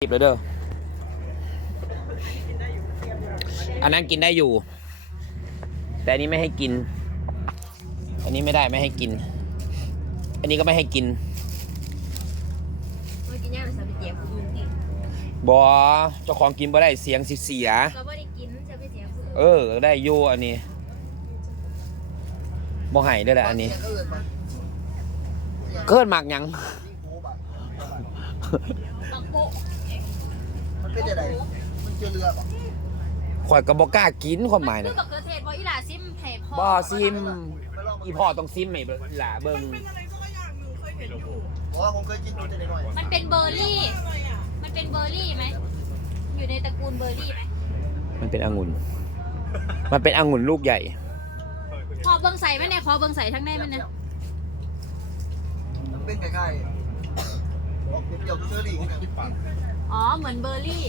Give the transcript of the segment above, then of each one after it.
บเลยเด้ออันนั้นกินได้อยู่แต่อันนี้ไม่ให้กินอันนี้ไม่ได้ไม่ให้กินอันนี้ก็ไม่ให้กินกินย่างเลยสามีเจี๊ยบอื่นติบอเจ้าของกินบ่ได้เสียงเสียก็ไม่ได้กินจะไปเจี๊ยบได้อยู่อันนี้บ่ให้ด้วยแหละอันนี้เกิดหมักยังมันเป็นอะไรมันเจอเรือป่ะข่อยก็บ่กล้ากินความหมายนะคือกับเกษตรบ่อีหล่าซิมแถบบ่ซิมอีพ่อต้องซิมให้อีหล่าเบิ่งมันเป็นอะไรสักอย่างหนึ่งเคยเห็นอยู่อ๋อผมเคยกินดูแต่หน่อยมันเป็นเบอร์รี่มันเป็นเบอร์รี่ไหมอยู่ในตระกูลเบอร์รี่ไหมมันเป็นองุ่นมันเป็นองุ่นลูกใหญ่พอเบิ่งใส่ไหมเนี่ยพอเบิ่งใส่ทั้งได้ไหมเนี่ยมันเป็นคล้ายๆเกี่ยวกับเชอร์รี่อ๋อเหมือนเบอร์รี่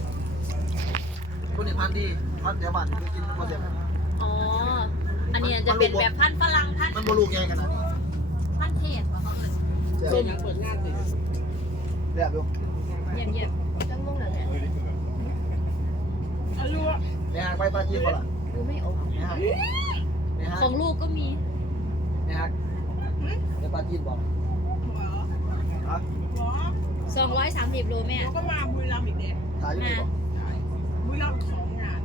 คุณเห็นพันธุ์ดีพันธุ์เดียวบ้านเคยกินมาเดียวอ๋ออันนี้จะเป็นแบบพันธุ์ฝรั่งพันธุ์มันบลูกใหญ่ขนาดนี้พันธุ์เทศเหรอเขาเอ่ยเปิดงานสิแบบดูเยี่ยมจังมุ่งเหรอเนี่ยในห้างไปปาจีนป่ะล่ะดูไม่ออกของลูกก็มีในห้างในปาจีนป่ะ 230 โลแม่แล้วก็มาบุรีรัมย์อีกเด็กถ่ายอยู่ป่ะบุรีรัมย์2 งาน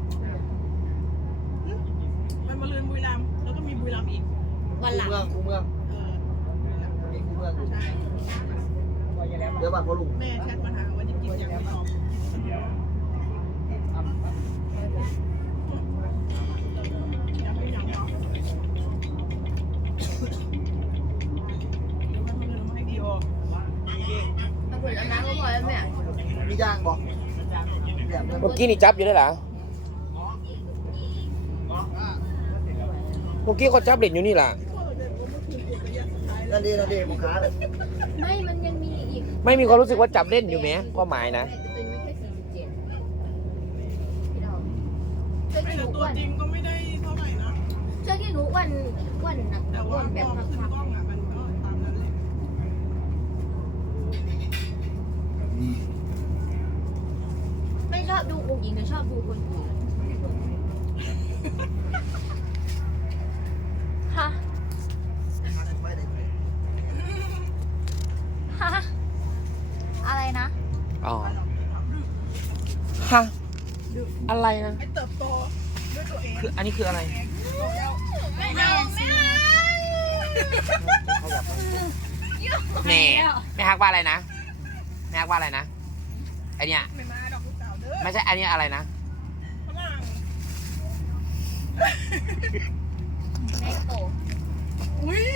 มันมาเรือนบุรีรัมย์แล้วก็มีบุรีรัมย์อีกวันหลังคูเมืองมีคูเมืองอยู่เดี๋ยวบ้านพ่อลุงแม่แชทมาถามว่าจะกินอย่างไรต่อมีย่างบ่เมื่อกี้นี่จับอยู่ได้หรอเมื่อกี้เขาจับเด็กอยู่นี่ล่ะนั่นดีผมค้าเลยไม่มันยังมีอีกไม่มีความรู้สึกว่าจับเล่นอยู่ไหมความหมายนะแต่ตัวจริงก็ไม่ได้เท่าไหร่นะเชื่อที่รู้วันหนักแต่ว่าแบบขึ้นกล้องอ่ะมันก็ตามนั้นเลยไม่ชอบดูองค์หญิงแต่ชอบดูคนอื่นฮะฮะอะไรนะอ๋อฮะอะไรนะให้เติบโตด้วยตัวเองคืออันนี้คืออะไรไม่เอาแม่ไม่ฮักว่าอะไรนะไม่ฮักว่าอะไรนะไอเนี้ยไม่มาดอกลูกสาวเด้อไม่ใช่อันนี้อะไรนะเล็กโตอุ้ย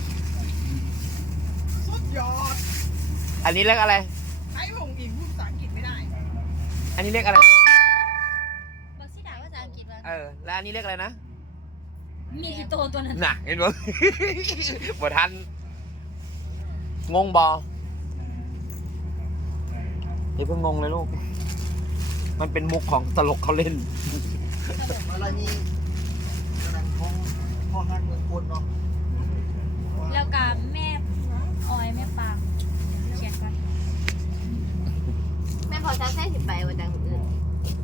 สุดยอดอันนี้เรียกอะไรไอ้ผมอินพูดภาษาอังกฤษไม่ได้อันนี้เรียกอะไรบักซี่ด่าภาษาอังกฤษมาแล้วอันนี้เรียกอะไรนะมีกี่ตัวนั้นน่ะเห็นบ่บ่ทันงงบอเดี๋ยวเพิ่งงงเลยลูกมันเป็นมุกของตลกเขาเล่นอะไรนี่พ่อห้างเมืองคนเนาะแล้วกับแม่ออยแม่ปางเขียนกันแม่พอจะใช้10 ใบวันจังอื่น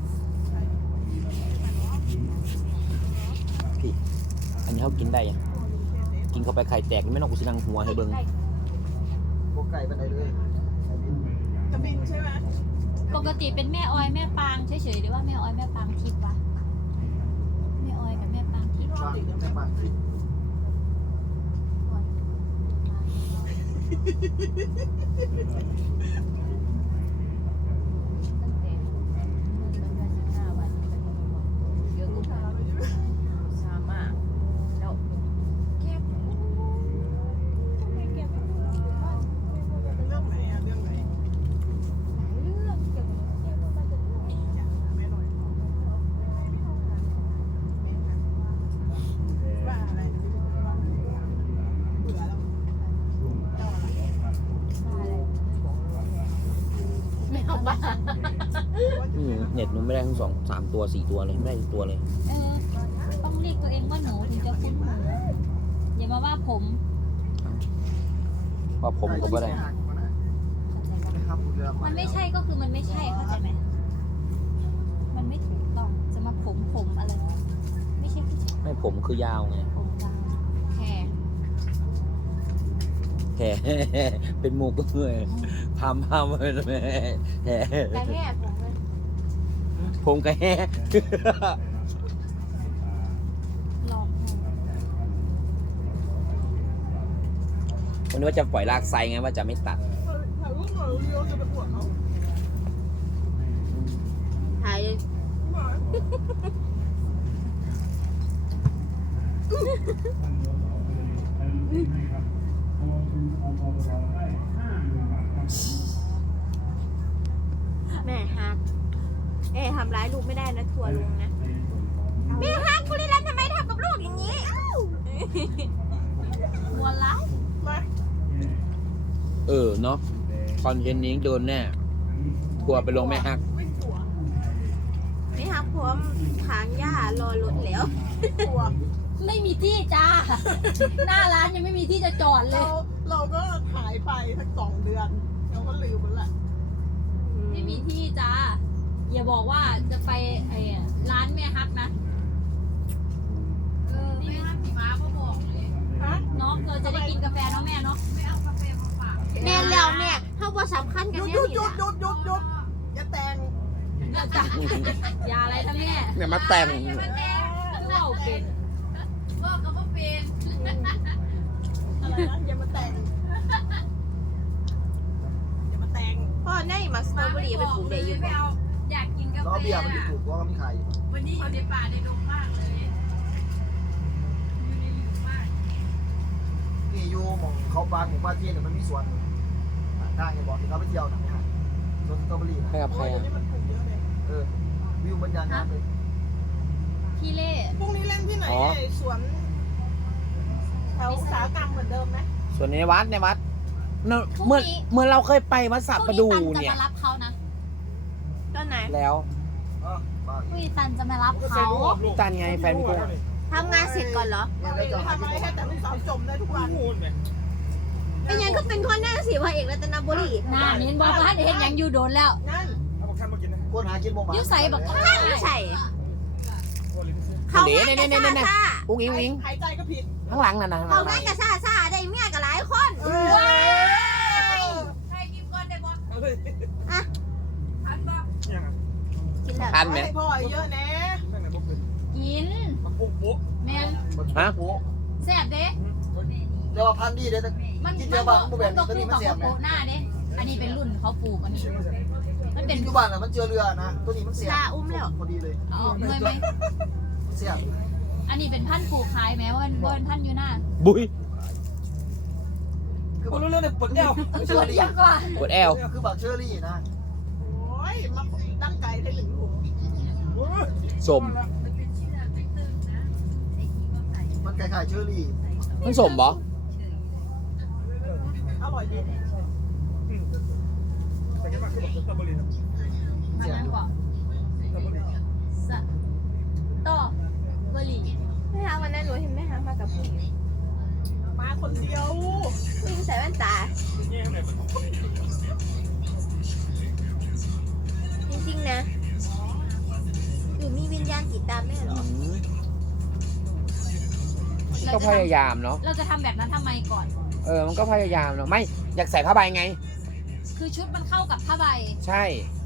พี่อันนี้เขากินได้ยังกินเข้าไปไข่แตกไม่ต้องกูสินังหัวให้เบิ้งพวกไก่ไปไหนเลยจะบินใช่ไหมปกติเป็นแม่ออยแม่ปางเฉยๆหรือว่าแม่ออยแม่ปางทิพย์วะแม่ออยกับแม่ปางทิพย์แม่ปางทิพย์เน็ตมันไม่ได้ทั้ง3 ตัว 4 ตัวเลยไม่ได้ทุกตัวเลยต้องเรียกตัวเองว่าหนูถึงจะคุ้นหูอย่ามาว่าผมว่าผมก็ไม่ได้ครับผมเรือมันไม่ใช่ก็คือมันไม่ใช่เข้าใจไหมมันไม่ถูกต้องจะมาผมอะไรไม่ใช่ผู้ชายไม่ผมคือยาวไงผมยาวแค่แหมเป็นมุกเลยพามเลยแม่แหแต่แม่ผมเลยผมก็แห่ลองวันนี้ว่าจะปล่อยลากไซไงว่าจะไม่ตัดถ่ายรูปหน่อยเรียวจะไปอวดเขาถ่ายแม่ฮักทำร้ายลูกไม่ได้นะทัวร์ลงนะแม่ฮักคุณลิลันทำไมทำกับลูกอย่างนี้มัวร้ายมาเนาะคอนเทนต์นี้โดนแน่ทัวร์ไปลงแม่ฮักไม่กลัวแม่ฮักพร้อมทางย่ารอรถแล้วไม่กลัวไม่มีที่จ้า หน้าร้านยังไม่มีที่จะจอดเลยเราก็หายไปสัก2 เดือนเราก็ลืมมันแหละไม่มีที่จ้า อย่าบอกว่าจะไปไอ้ร้านแม่ฮักนะแม่ฮักสีม้าก็บอกเลยฮะเนาะเราจะได้กินกาแฟเนาะแม่เนาะไม่เอากาแฟมาฝากแม่แล้วแม่เขาว่าสำคัญหกันยุดแน่หยุดนี่หยุล่ะดอย่าแต่งอย่าอะไรทั้งแม่เนี่ยมาแต่งคือเราเป็นก็ว่าเป็นอะไรนะอย่ามาแต่งอย่ามาแต่งพ่อแน่มาสตรอเบอรี่ไปปลูกเดี๋ยวอยู่ก่อนอยากกินกาล้อแฟเบียร์มันจะถูกเพราะว่ามันขายอยู่วันนี้อยู่ในป่าในดงมากเลย อยู่ในหลืมมากนี่อยู่หมองเขาปางหมู่บ้านที่เนี่ยมันมีสวนทางอย่าบอกที่เขาไปเที่ยวนะไม่หายสวนสตรอเบอรี่นะให้กับใครโอ้ยเดี๋ยวอ่ะนี้มันปลูกเยอะเลยวิวบรรยากาศเลยพี่เล่พรุ่งนี้เล่นที่ไหนไอ้สวนแถวอุตสาหกรรมเหมือนเดิมไหมส่วนในวัดเมื่อเราเคยไปวัดสับประดูพรุ่งเนี่นี้ยตันจะมารับเขานะต้นไหนแล้วบ้าพรุ่งนี้ตันจะมารับเขาพี่ตันไงแฟนพี่กุ้งทำงานเสร็จก่อนเหรอเนี่ยแล้วจะหาทำที่อะไรตรงให้แต่ลูกสาวจมได้ทุกวันเป็นยังก็เป็นคนหน้าสีพระเอกรัตนบุรีหน้าเน้นบอกว่าเห็นยังอยู่โดนแล้วนั่นคนหากินบ่มายิ้วใส่บอกท่านไม่ใช่เขาง่ายกับซาซาอุ้งอิงอุ้งอิงหายใจก็ผิดข้างหลังน่ะนะเขาง่ายกับซาซาได้เมียกับหลายคนใครกินก่อนได้บอกกินแล้วทันไหมให้พ่อเยอะแน่กินแมนฮะโอ้แซ่บเด้เดี๋ยวว่าพันดีเด้แต่มันกินเดียวบางบ่แบบนี้มันตัวนี้มันเสียบโปนะหน้าเด้อันนี้เป็นรุ่นเขาปลูกอันนี้ มันเป็นกินอยู่บ้านน่ะมันเจอเรือนะตัวนี้มันเสียบชาอุ้มแล้วพอดีเลยอ๋อไม่ไม่มันเสียบอันนี้เป็นพันธุ์ปลูกขายไหมว่าเป็นพันธุ์อยู่หน้าบุยคือมันเรื่องเนี่ยปวดแอวสวยยังกว่าปวดแอวคือบักเชอรี่นะโอ้ยมาตั้งใจได้ถึงลูกสมมันคล้ายๆเชอรี่มันสมบ่อร่อยดีอันนั้นก่อนสต่อเบอร์รี่แม่ฮักวันนั้นหนูเห็นแม่ฮักมากับผู้หญิงมาคนเดียวผู้หญิงใส่แว่นตา จริงๆนะหรือมีวิญญาณติดตามแม่เหรอก็พยายามเนาะเราจะทำแบบนั้นทำไมก่อนมันก็พยายามเนาะไม่อยากใส่ผ้าใบไงคือชุดมันเข้ากับผ้าใบใช่